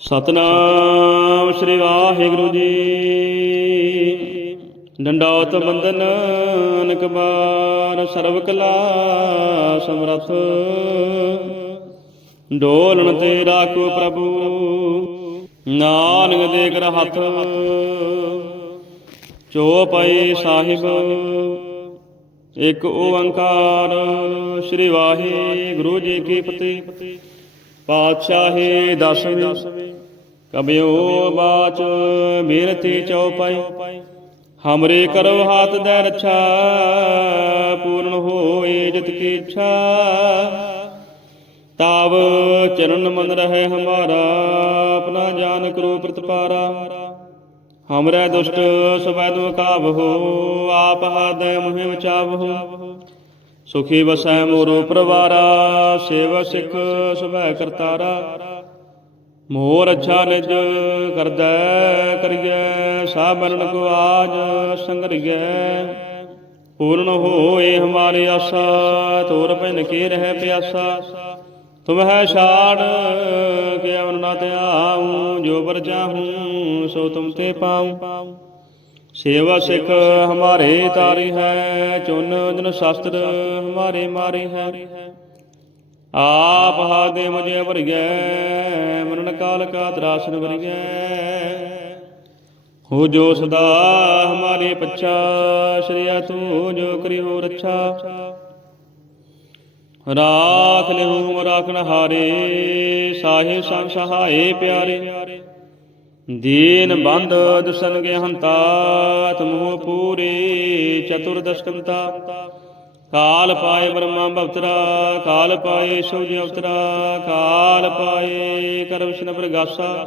ਸਤਨਾਮ ਸ੍ਰੀ ਵਾਹਿਗੁਰੂ ਜੀ। ਡੰਡੌਤ ਬੰਦਨ ਅਨਕ ਬਾਰ ਸਰਬ ਕਲਾ ਸਮਰਥ। ਡੋਲਣ ਤੇ ਰਾਖੋ ਪ੍ਰਭੂ, ਨਾਨਕ ਦੇ ਕਰ ਹੱਥ। ਚੋ ਪਏ ਸਾਹਿਬ, ਇੱਕ ਓੰਕਾਰ। ਸ੍ਰੀ ਵਾਹਿਗੁਰੂ ਜੀ ਕੀ ਫਤਿਹ। ਪਾਤਸ਼ਾਹੀ ਦਸਵੀਂ ਕਬਿਓ ਬਾਚ ਬੇਨਤੀ ਚਉਪਾਈ। ਹਮਰੇ ਕਰੋ ਹਾਥ ਦੇ ਰੱਛਾ, ਪੂਰਨ ਹੋਏ ਜਿਤ ਕੀ ਇੱਛਾ। ਤਾਵ ਚਰਨ ਮਨ ਰਹੇ ਹਮਾਰਾ, ਆਪਣਾ ਜਾਨ ਕਰੋ ਪ੍ਰਤਪਾਰਾ। ਹਮਰੇ ਦੁਸ਼ਟ ਸਵੈ ਦੁ ਕਾਬਹੋ ਆਪ ਹਾਦੈ ਮੁਹਿ ਬਚਾਵਹੋ ਸੁਖੀ ਵਸੈ ਮੋਰੋ ਪਰਵਾਰਾ, ਸੇਵ ਸਿੱਖ ਸੁਭੈ ਕਰਤਾਰਾ। ਮੋਰ ਅੱਛਾ ਨਿਜ ਕਰਦੈ ਕਰੀਐ ਸਾ ਮਰਨ ਕੋ ਆਜ ਸੰਗਰੀਐ। ਪੂਰਨ ਹੋਏ ਹਮਾਰੀ ਆਸਾ, ਤੋਰ ਪੈਨ ਕੇ ਰਹਿ ਪਿਆਸਾ। ਤੁਮ ਹੈ ਛਾੜ ਕੇ ਅਵਨ ਨਾ ਧਿਆਉ, ਜੋ ਬਰ ਚਾਹੂੰ ਸੋ ਤੁਮ ਤੇ ਪਾਉ। ਸੇਵਾ ਸਿੱਖ ਹਮਾਰੇ ਤਾਰੀ ਹੈ, ਚੁਨ ਜਨ ਸ਼ਾਸਤਰ ਹਮਾਰੇ ਮਾਰੀ ਹੈ। ਆਪ ਹਾਦੇ ਮੁਝੇ ਵਰਗੈ ਮਰਨ ਕਾਲ ਕਾ ਤਰਾਸਨ ਵਰਗੈ। ਹੋ ਜੋ ਸਦਾ ਹਮਾਰੇ ਪੱਛਾ ਸ਼੍ਰੀਆ ਤੂੰ ਜੋ ਕਰੀ ਹੋ ਰੱਛਾ। ਰਾਖ ਲਿਹੂ ਰਾਖਣ ਹਾਰੇ ਸਾਹਿਬ ਸੰਗ ਸਹਾਏ ਪਿਆਰੇ। ਦੀਨ ਬੰਧ ਦੁਸਨ ਕੇ ਹੰਤਾ, ਤਮੋ ਪੂਰੇ ਚਤੁਰਦਸ਼ਕੰਤਾ। ਕਾਲ ਪਾਏ ਬ੍ਰਹਮਾ ਭਵਤਰਾ ਕਾਲ ਪਾਏ ਸੋਜੀ ਅਵਤਰਾ, ਕਾਲ ਪਾਏ ਕਰ ਵਿਸ਼ਨ ਪ੍ਰਗਾਸਾ।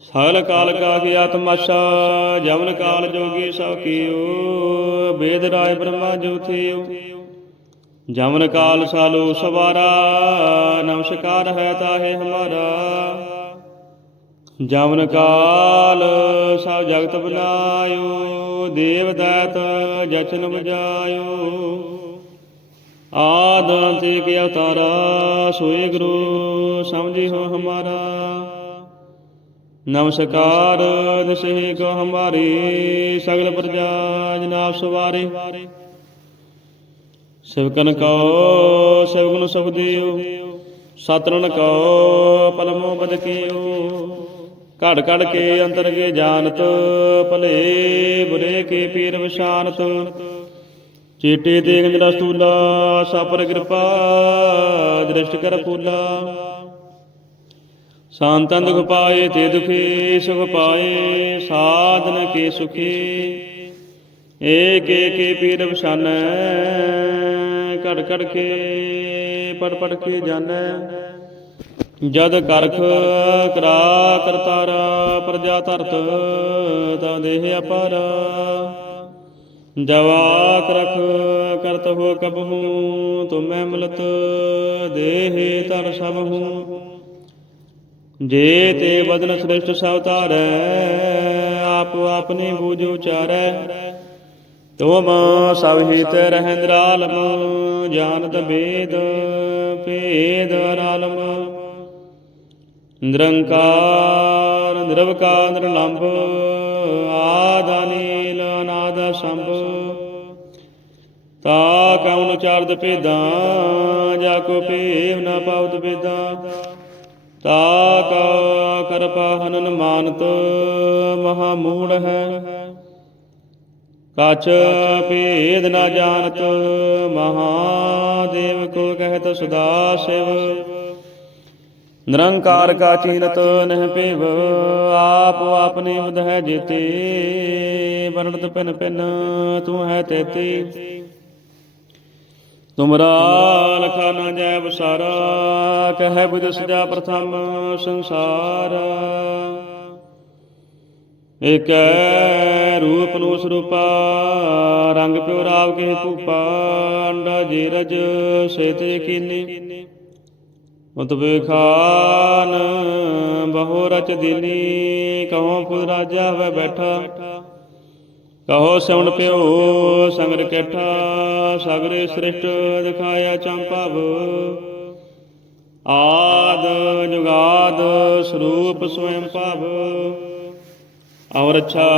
ਸਗਲ ਕਾਲ ਕਾ ਕੀ ਆਤਮਾਸ਼ਾ ਜਮਨ ਕਾਲ ਜੋਗੀ ਸਭ ਕੀਓ, ਬੇਦ ਰਾਏ ਬ੍ਰਹਮਾ ਜੋਥਿਓ ਜਮਨ ਕਾਲ ਸਾਲੋ ਸਵਾਰਾ, ਨਮਸਕਾਰ ਹੈ ਤਾਹੇ ਹਮਾਰਾ। ਜਮਨ ਕਾਲ, ਸਭ ਜਗਤ ਬਨਾਇਓ ਦੇਵ ਦਾਤ ਜਚਨ ਬਜਾਇਓ ਆਦ ਅੰਤੇ ਕੀ ਅਵਤਾਰਾ, ਸੋਏ ਗੁਰੂ ਸਮਝੀ ਹੋ ਹਮਾਰਾ। ਨਮਸਕਾਰ ਦਿਸੇ ਕੋ ਹਮਾਰੀ, ਸਗਲ ਪ੍ਰਜਾ ਜਨਾਬ ਸਵਾਰੇ। ਸਿਵਕਨ ਕੋ ਸਿਵਗੁਣ ਸੁਖ ਦਿਓ। ਸਤਰਨ ਕੋ ਪਲਮੋ ਬਦ ਘੜ ਘੜ ਕੇ ਅੰਤਰ ਕੇ ਜਾਣਤ, ਭਲੇ ਬੁਰੇ ਕੇ ਪੀਰ ਵਿਸ਼ਾਨਤ ਚੇਟੇ ਤੇ ਗੰਜਰਾ ਸਤੂਲਾ ਸਾਪਰ ਕਿਰਪਾ, ਦ੍ਰਿਸ਼ਟ ਕਰ ਪੂਲਾ ਸ਼ਾਂਤਨ ਦੁਖ ਪਾਏ ਤੇ ਦੁਖੀ, ਸੁਖ ਪਾਏ, ਸਾਧਨ ਕੇ ਸੁਖੀ। ਏਕ ਏਕ ਪੀਰ ਵਿਸ਼ਾਨੈ ਘੜ ਘੜ ਕੇ, ਪੜ ਪੜ ਕੇ ਜਾਣੈ। ਜਦ ਕਰਖ ਕਰਾ ਕਰਤਾਰਾ ਪ੍ਰਜਾ ਧਰਤ, ਤਾ ਦੇਹ ਅਪਾਰ। ਜਵਾਕ ਰਖ ਕਰਤ ਹੋ ਕਬਹੂ, ਤੁਮੈ ਮਿਲਤ, ਦੇਹ ਧਰ ਸਭ ਹੂੰ ਜੇ ਤੇ ਬਦਨ ਸ੍ਰਿਸ਼ਟ ਸਭ ਧਾਰੈ, ਆਪ ਆਪਣੀ ਬੂਝ ਉਚਾਰੈ। ਤੁਮ ਸਭ ਹਿਤ ਰਹਿੰਦ ਜਾਣਤ ਬੇਦ, ਭੇਦ ਆਲਮ ਨਿਰੰਕਾਰ, ਨਿਰਵਕਾਰ, ਨਿਰਲੰਭ ਆਦ ਅਨੀਲ ਅਨਾਦ ਸੰਭ ਤਾ ਕਉਨ ਚਾਰਦ ਭੇਦਾਂ, ਜਾ ਕੋ ਭੇਵ ਨ ਪਾਵਤ ਭੇਦਾਂ। ਤਾ ਕਾ ਕਰਪਾ ਹਨਨ ਮਾਨਤ, ਮਹਾ ਮੂੜ ਹੈ। ਕਛ ਭੇਦ ਨਾ ਜਾਣਤ, ਮਹਾਦੇਵ ਕੋ ਕਹਿਤ ਸਦਾ ਸਿਵ। ਨਿਰੰਕਾਰ ਕਾ ਚੀਨਤ ਨਹਿ ਭੇਵ ਆਪ ਆਪਨੇ ਬੁਧ ਹੈ ਜੀਤੇ, ਵਰਣਤ ਪਿਨ ਪਿਨ ਤੂੰ ਹੈ ਤੇਤੀ। ਤੁਮਰਾ ਲਖਾ ਨਾ ਜੈ ਬਸਾਰਾ ਕਹੈ ਬੁਧ ਸਜਾ ਪ੍ਰਥਮ ਸੰਸਾਰ। ਏਕੈ ਰੂਪ ਨੂੰ ਸਰੂਪਾ, ਰੰਗ ਪਿਉ ਰਾਵ ਕੇ ਭੂਪਾ, ਅੰਡਾ ਜੀਰਜ, ਸੇਤੇ ਕੀਨੀ। ਉਤ ਬੇਖਾਨ ਬਹੁ ਰਚ ਦਿਨੀ, ਕਹੋ ਪੁਰ ਰਾਜਾ ਹੋਵੇ ਬੈਠਾ। ਕਹੋ ਸਿਉਣ ਪਿਓ ਸੰਗਰ ਕੈਠਾ, ਸਗਰੇ ਸ੍ਰਿਸ਼ਟ ਦਿਖਾਇਆ ਚੰਪਾਵ ਆਦ ਜੁਗਾਦ ਸਰੂਪ ਸਵੈੰ ਭਵ। ਔਰ ਅੱਛਾ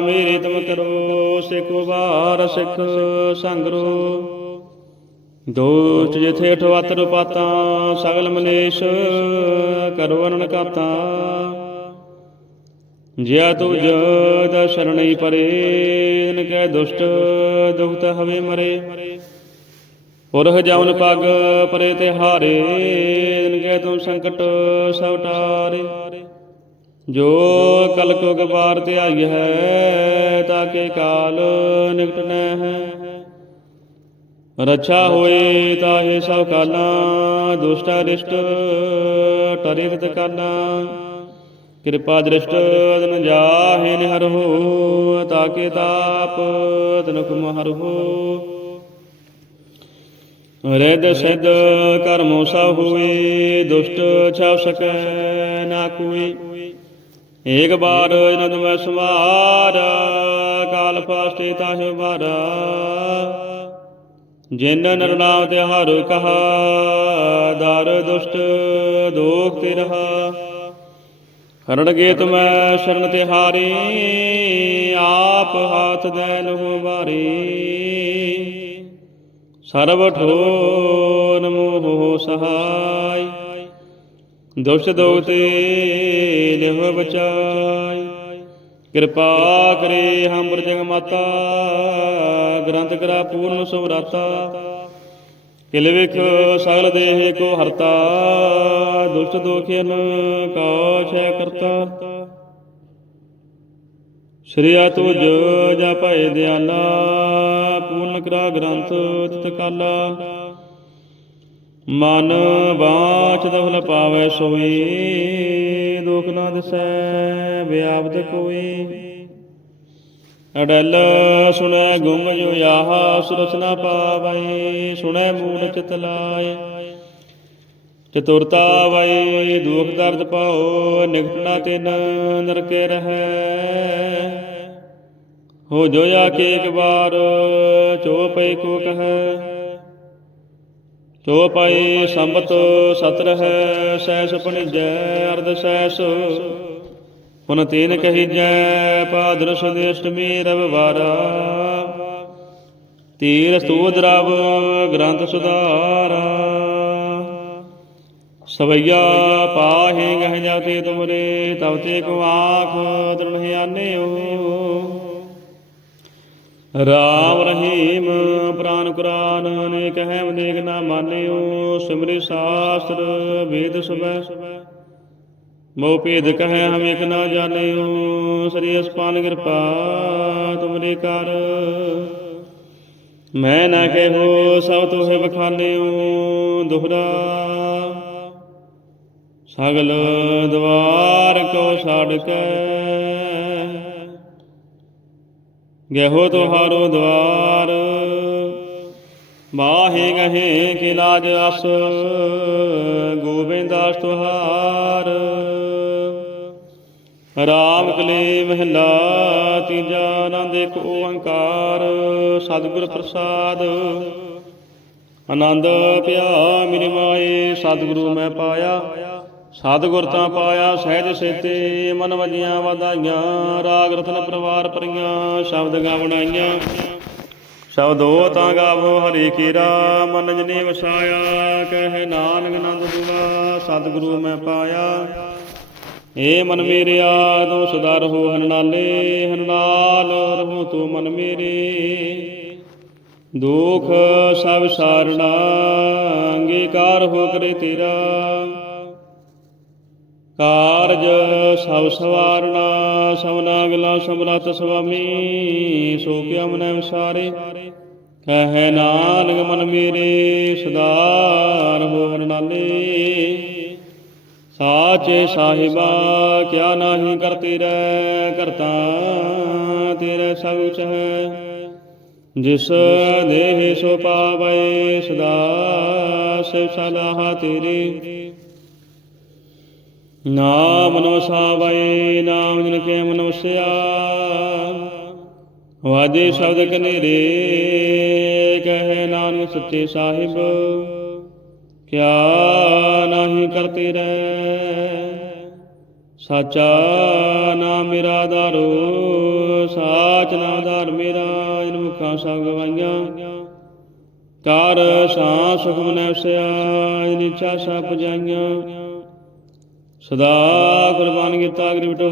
ਮੇਰੇ ਤੁਮ ਕਰੋ, ਸਿਖ ਵਾਰ ਸਿਖ ਸੰਗਰੋ। ਦੋਚ ਜਿਥੇ ਠਵਤ ਰੁਪਾਤਾ ਸਗਲ ਮਲੇਸ਼ ਕਰੋ ਅਨਨ ਕਾਤਾ ਜਿਆ ਤੁਜ ਦਾ ਸ਼ਰਣਈ ਪਰੇ ਇਨ ਕੈ ਦੁਸ਼ਟ ਦੁਖਤ ਹਵੇ ਮਰੇ। ਪੁਰਹ ਜਮਨ ਪਗ ਪਰੇ ਤੇ ਹਾਰੇ ਇਨ ਕੈ ਤੁਮ ਸੰਕਟ ਸਭ ਟਾਰੇ ਜੋ ਕਲ ਕੋ ਗਵਾਰ ਤੇ ਆਈ ਹੈ ਤਾਕੇ ਕਾਲ ਨਿਕਟ ਨੈ ਹੈ ਰੱਛਾ ਹੋਏ ਤਾਹੇ ਸਭ ਕਾਲਾਂ, ਦੁਸ਼ਟਾ ਰਿਸ਼ਟ ਟਰਿਤ ਕਾਲਾਂ। ਕਿਰਪਾ ਦ੍ਰਿਸ਼ਟ ਅਦਨ ਜਾਹੇ ਨਿਹਰ ਹੋ, ਤਾਕੇ ਤਾਪ ਤਨੁਕ ਮਹਰ ਹੋ। ਰਿਦ ਸਿਧ ਕਰਮੋ ਸਭ ਹੋਏ, ਦੁਸ਼ਟ ਛਾਵ ਸਕੈ ਨਾ ਕੋਈ। ਏਕ ਬਾਰ ਇਨਦ ਮੈਂ ਸਮਾਰ ਕਾਲ ਫਾਸਤੇ ਤਾਹਿ ਮਾਰਾ ਜਿਨ ਨਰਨਾਮ ਤੇ ਹਰ ਕਹਾ, ਦਰ ਦੁਸ਼ਟ ਦੋਖ ਤੇ ਰਹਾ। ਹਰਣ ਗੇ ਤੁਮੈ ਸ਼ਰਨ ਤੇ ਹਾਰੀ, ਆਪ ਹਾਥ ਦੇ ਲਹੂ ਮਾਰੀ ਸਰਬ ਠੋਰ ਮੋਹ ਸਹਾਈ, ਦੁਸ਼ਟ ਦੋਖ ਤੇ ਲਿਹ ਬਚਾਈ। ਕਿਰਪਾ ਕਰੇ ਹਮਰ ਜਗ ਮਾਤਾ, ਗ੍ਰੰਥ ਕਰਾ ਪੂਰਨ ਸੁਭਰਾਤਾ ਕਿਲ ਵਿਖ ਸਗਲ ਦੇਹ ਕੋ ਹਰਤਾ, ਦੁਸ਼ਟ ਦੋਖਿਨ ਕਾ ਛੈ ਕਰਤਾ। ਸ਼੍ਰੀਆ ਤੁਜ ਜਾ ਭਏ ਦਿਆਲਾ ਪੂਰਨ ਕਰਾ ਗ੍ਰੰਥ ਤਿਤ ਕਾਲਾ ਮਨ ਬਾਚ ਦਫਲ ਪਾਵੇ ਸੋਈ, ਦੁਖ ਨਾ ਦਿਸੈ, ਵਿਆਪਤ ਕੋਈ। ਅਡਲ ਸੁਣੈ ਗੁੰਮ ਜੋ ਆਹ ਸੁਰਸ ਨਾ ਪਾਵੈ, ਸੁਣੈ ਮੂਲ ਚਿਤ ਲਾਏ। ਚਤੁਰਤਾ ਵੈ ਦੁਖ ਦਰਦ ਪਾਓ, ਨਿਕਟ ਨਾ ਤਿਨ ਨਰਕੇ ਰਹੈ। ਹੋ ਜੋ ਆ ਕੇ ਇੱਕ ਵਾਰ, ਚੋ ਪਈ ਕੋ ਕਹੈ। ਚੋ ਪਾਈ ਸੰਬਤ ਸਤ ਰਹੈ ਸੈਸ ਪਣਿਜੈ, ਅਰਧ ਸੈਸ ਪੁਨ ਕਹੀ ਜੈ ਪਾਦਰ ਸੁਦੇ ਅਸ਼ਟਮੀ ਤੀਰ ਸਤੂਦ ਰਵ, ਗ੍ਰੰਥ ਸੁਧਾਰਾ। ਸਵਈਆ ਪਾਹੇ ਗਹਿ ਜਾਤੇ ਤੁਮਰੇ ਤਬ ਤੇ ਕੋ ਆਖ ਦ੍ਰਿੜ ਆਨਿਓ ਰਾਮ ਰਹੀਮ ਪ੍ਰਾਨ ਕੁਰਾਨ ਨੇ ਕਹੈ ਅਨੇਕ ਨਾ ਮਾਨਿਓ, ਸਿਮਰਿ ਸਾਸਤਰ ਵੇਦ ਸੁਬੈ ਮੋ ਭੇਦ ਕਹੈ ਹਮ ਇਕ ਨਾ ਜਾਣਿਓ, ਸ੍ਰੀ ਅਸਪਾਨ ਕਿਰਪਾ ਤੁਮਰੇ ਕਰ। ਮੈਂ ਨਾ ਕਹੋ ਸਭ ਤੋਹਿ ਬਖਾਨਿਓ, ਦੁਹਰਾ। ਸਗਲ ਦਵਾਰ ਕੋ ਛਾੜ ਕੇ। ਗਹਿਓ ਤੁਹਾਰੋ ਦਵਾਰ। ਬਾਹੇ ਗਹੇ ਕਿ ਲਾਜ ਅਸ ਗੋਬਿੰਦਾਸ ਤੁਹਾਰ। ਰਾਮ ਕਲੇ ਮਹਿਲਾ ਤੀਜਾ ਆਨੰਦ ਇੱਕ ਓੰਕਾਰ। ਸਤਿਗੁਰ ਪ੍ਰਸਾਦ, ਆਨੰਦ ਪਿਆ ਮੇਰੇ ਮਾਏ, ਸਤਿਗੁਰੂ ਮੈਂ ਪਾਇਆ। ਸਤਿਗੁਰ ਤਾਂ ਪਾਇਆ ਸਹਿਜ ਸੇਤੇ, ਮਨ ਵਜੀਆਂ ਵਧਾਈਆਂ, ਰਾਗ ਰਤਨ ਪਰਿਵਾਰ ਪਰੀਆਂ ਸ਼ਬਦ ਗਾਵਣਾਈਆਂ ਸ਼ਬਦੋ ਤਾਂ ਗਾਵੋ, ਹਰੀ ਕੀਰਾ, ਮਨ ਜਨੇ ਵਸਾਇਆ, ਕਹਿ ਨਾਨਕ ਨੰਦ ਦੁਆ ਸਤਿਗੁਰੂ ਮੈਂ ਪਾਇਆ। ਏ ਮਨ ਮੇਰਿਆ ਤੂੰ ਸਦਾ ਰਹੋ ਹਰਨਾਲੇ ਹਰਨਾਲ ਰਹੋ ਤੂੰ ਮਨ ਮੇਰੇ। ਦੁਖ ਸਭ ਸਾਰਣਾ, ਅੰਗੀਕਾਰ ਹੋ ਕਰੇ ਤੇਰਾ। ਕਾਰਜ ਸਭ ਸਵਾਰਣਾ ਸਭਨਾ ਗਲਾ ਸਮਰਤ ਸੁਆਮੀ ਸੋ ਕਿਆ ਮਨੈ ਵਿਸਾਰੇ? ਕਹੈ ਨਾਨਕ ਮਨ ਮੇਰੇ ਸਦਾ ਰਹੋ ਹਰਨਾਲੇ ਸਾਚੇ ਸਾਹਿਬਾ, ਕਿਆ ਨਾਹੀ ਕਰ ਤੇਰਾ ਕਰਤਾ ਤੇਰਾ ਸਭ ਕੁਛ ਹੈ। ਜਿਸ ਦੇਹ ਸੋ ਪਾਵੈ, ਸਦਾ ਸਿਵ ਸਲਾਹ ਤੇਰੀ। ਨਾਮ ਨੋ ਸਾਵੈ ਨਾਮ ਜਨ ਕੇ ਮਨੁਸਿਆ ਵਾਜੇ ਸ਼ਬਦ ਕਨੇਰੇ, ਕਹੇ ਨਾਨਕ ਸੱਚੇ ਸਾਹਿਬ, ਕਿਆ ਨਾਹੀ ਕਰਤੇ ਰਹਿ। ਸਾਚਾ ਨਾਮ ਮੇਰਾ ਆਧਾਰੋ ਸਾਚ ਨਾਮ ਆਧਾਰ ਮੇਰਾ, ਇਨ ਮੁਖਾਂ ਸਭ ਗਵਾਈਆਂ। ਕਰ ਸਾਂ ਸੁਖ ਮਨੈ ਵਸਿਆ ਇਨ ਇੱਛਾ ਸਭ ਪੁਜਾਈਆਂ। ਸਦਾ ਕੁਰਬਾਨ ਕੀਤਾ ਗ੍ਰਿਵਟ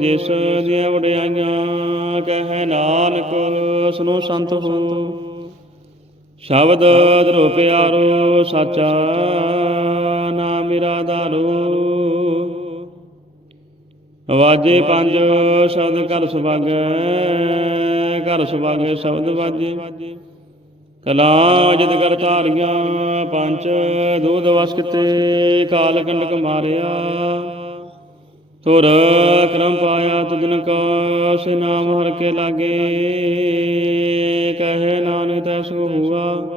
ਜਿਸ ਦੀਆਂ ਵਡਿਆਈਆਂ ਕਹੈ ਨਾਨਕ ਸੁਨੋ ਸੰਤ ਹੋ। ਸ਼ਬਦ ਧਰੋ ਪਿਆਰੋ ਸਾਚਾ ਨਾਮ ਮੇਰਾ ਆਧਾਰੋ ਵਾਜੇ ਪੰਜ ਸ਼ਬਦ ਘਰ ਸੁਭਾਗੈ ਘਰ ਸੁਭਾਗੈ ਸ਼ਬਦ ਵਾਜੇ। ਕਲਾ ਜਿਤ ਕਰ ਧਾਰੀਆਂ, ਪੰਜ ਦੂਧ ਵਸ ਕਿਤੇ, ਕਾਲ ਕੰਡਕ ਮਾਰਿਆ। ਤੁਰ ਕਰਮ ਪਾਇਆ ਤੁਦਨ ਕਾ, ਸੇ ਨਾਮ ਹਰ ਕੇ ਲਾਗੇ। ਕਹੇ ਨਾਨਕ ਤੈਸੋ ਹੁਆ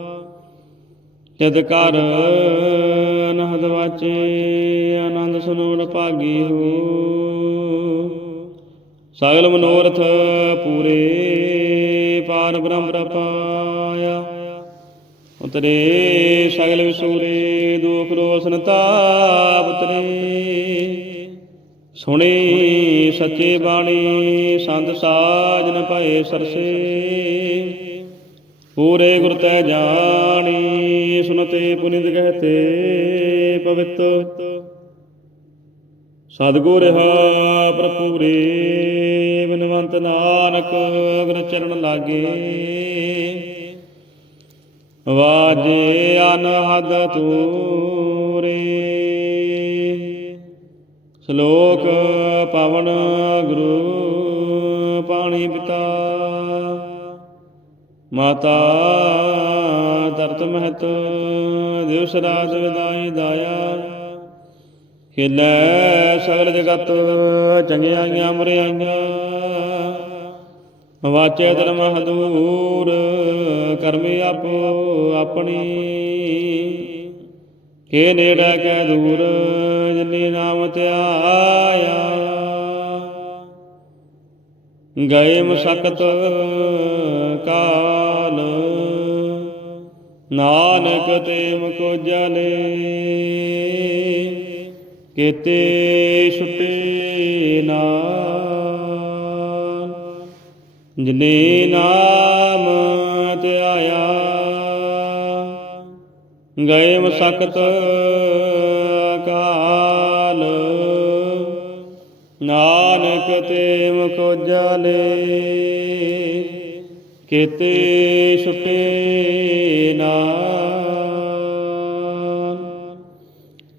ਜਦ ਕਰ ਅਨਹਦ ਵਾਚੇ, ਆਨੰਦ ਸੁਨੋਣ ਭਾਗੀ ਹੋ। ਸਗਲ ਮਨੋਰਥ ਪੂਰੇ, ਪਾਰ ਬ੍ਰਹਮ ਪ੍ਰਪਾਇਆ। ਉਤਰੇ ਸਗਲ ਵਿਸੂਰੇ, ਦੁਖ ਰੋਸਨ ਤਾਪ ਉਤਰੇ ਸੁਣੀ ਸੱਚੇ ਬਾਣੀ, ਸੰਤ ਸਾਜਨ ਭਏ ਸਰਸੇ। ਪੂਰੇ ਗੁਰ ਤੈ ਜਾਣੀ, ਸੁਨਤੇ ਪੁਨਿਤ ਕਹਤੇ ਪਵਿੱਤ। ਸਤਿਗੁਰ ਰਹਾ ਪ੍ਰਪੂਰੇ ਬਿਨਵੰਤ ਨਾਨਕ ਗੁਰ ਚਰਨ ਲਾਗੇ। ਵਾਜੇ ਅਨਹਦ ਤੂਰੇ। ਸ਼ਲੋਕ ਪਵਨ ਗੁਰੂ ਪਾਣੀ ਪਿਤਾ। ਮਾਤਾ ਤਰਤ ਮਹਤ ਦਿਵਸ ਰਾਤ ਵਿਦਾਈ ਦਾਇਆ। ਖਿਲੈ ਸਗਲ ਜਗਤ ਚੰਗਿਆਈਆਂ ਮਰਿਆਈਆਂ। ਵਾਚੇ ਧਰਮ ਹਦੂਰ, ਕਰਮੇ ਆਪੋ ਆਪਣੀ। ਕੇ ਨੇੜਾ ਕੈ ਦੂਰ, ਜਿਨੀ ਨਾਮ ਧਿਆਇਆ। ਗਏ ਮਸਕਤ ਕਾਲ, ਨਾਨਕ ਤੇ ਮੁਕੋ ਜਲੇ ਕੀਤੇ ਛੁਟੇ ਨਾ ਜਿਨੇ ਨਾਮ ਧਿਆਇਆ ਗਏ ਮਸਕਤ ਕਾਲ ਨਾਨਕ ਤੇ ਮੁਖ ਕਿਤੇ ਕੀਤੇ ਛੁਟੇ ਨਾਲ।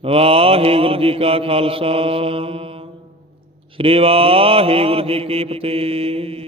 ਵਾਹਿਗੁਰੂ ਜੀ ਕਾ ਖਾਲਸਾ, ਸ੍ਰੀ ਵਾਹਿਗੁਰੂ ਜੀ ਕੀ ਫਤਿਹ।